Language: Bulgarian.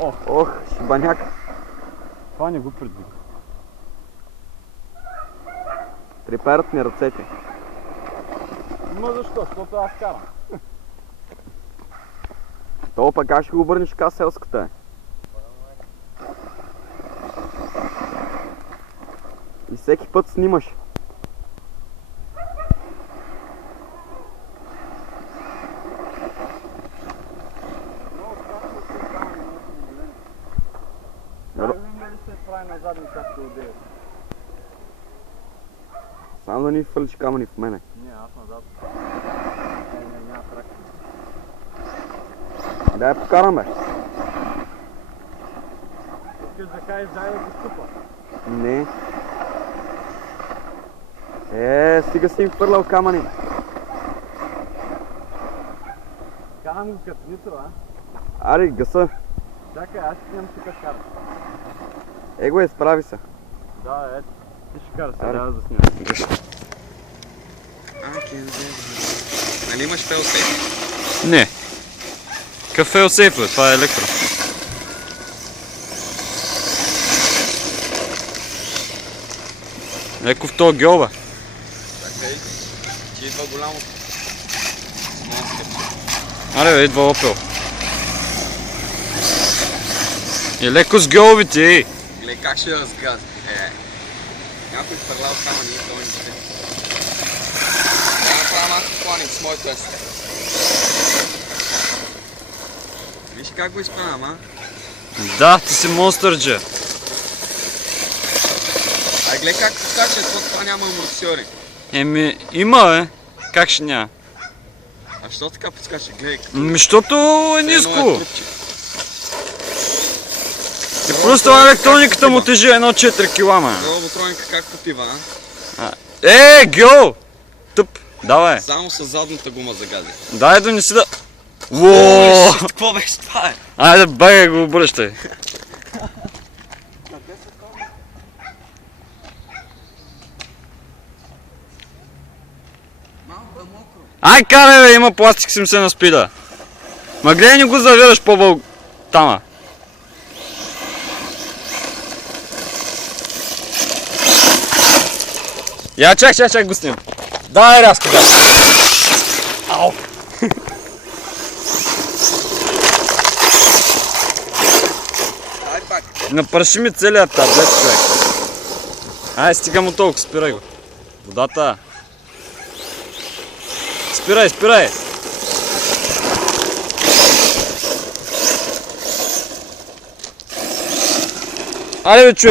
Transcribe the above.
Ох, шибаняк. Това не го предвид. Треперат ми ръцете. Ма защо? Защото аз карам. То пък как ще го обърнеш така селската е? И всеки път снимаш. Много страшно се става, много проблеми. Да видим дали се прави назад и както отдея. Само да ни фърлиш камъни в мене. Не, аз назад. Не, няма трак. Да я покараме. Искаш да кажеш дай да го ступа. Не. Стига си им хвърлял камъни. Карам го като нитро, а? Ари, гъса. Чакай, аз ще имам тук караш. Его изправи се. Да, ето. Ти ще караш, Аре. сега да заснемеш. Гъш. Нали имаш фейлсейф? Не. Какъв фейлсейф, бе? Това е електро. Леко в този гьол, бе. Така и, че идва голямо. Аре, бе, идва Опел. И леко с гьоловите, ей. Гледай как ще я разгази. Някой хвърлял камъни и той не ще. Да направя малко планинг с моето есте. Виж как го изправям, а? Да, ти си монстърджа. Ай, гледай как покача, защото това няма амортисьори. Еми, има, бе. Как ще няма? А що така подскача? Гледай. Защото е ниско. трупче. И просто електрониката му тежи 1,4 кг. Роботроника как попива, а? Гьол! Тъп, давай. Само с задната гума загази. Дай да не си да... Уоооо! Какво беше това, Айде, бегай го обръщай. Малко е мокро. Ай, карай, бе, има пластик 70 на спида. Ма гледай, не го завираш по-бълг... Тама. Я, чак, го снимам. Дай рязко, да. Ау! Дай пак. Напърши ми целият таблет, човек. Ай, стига му толкова, спирай го. Водата. Спирай. Айде, бе, човек.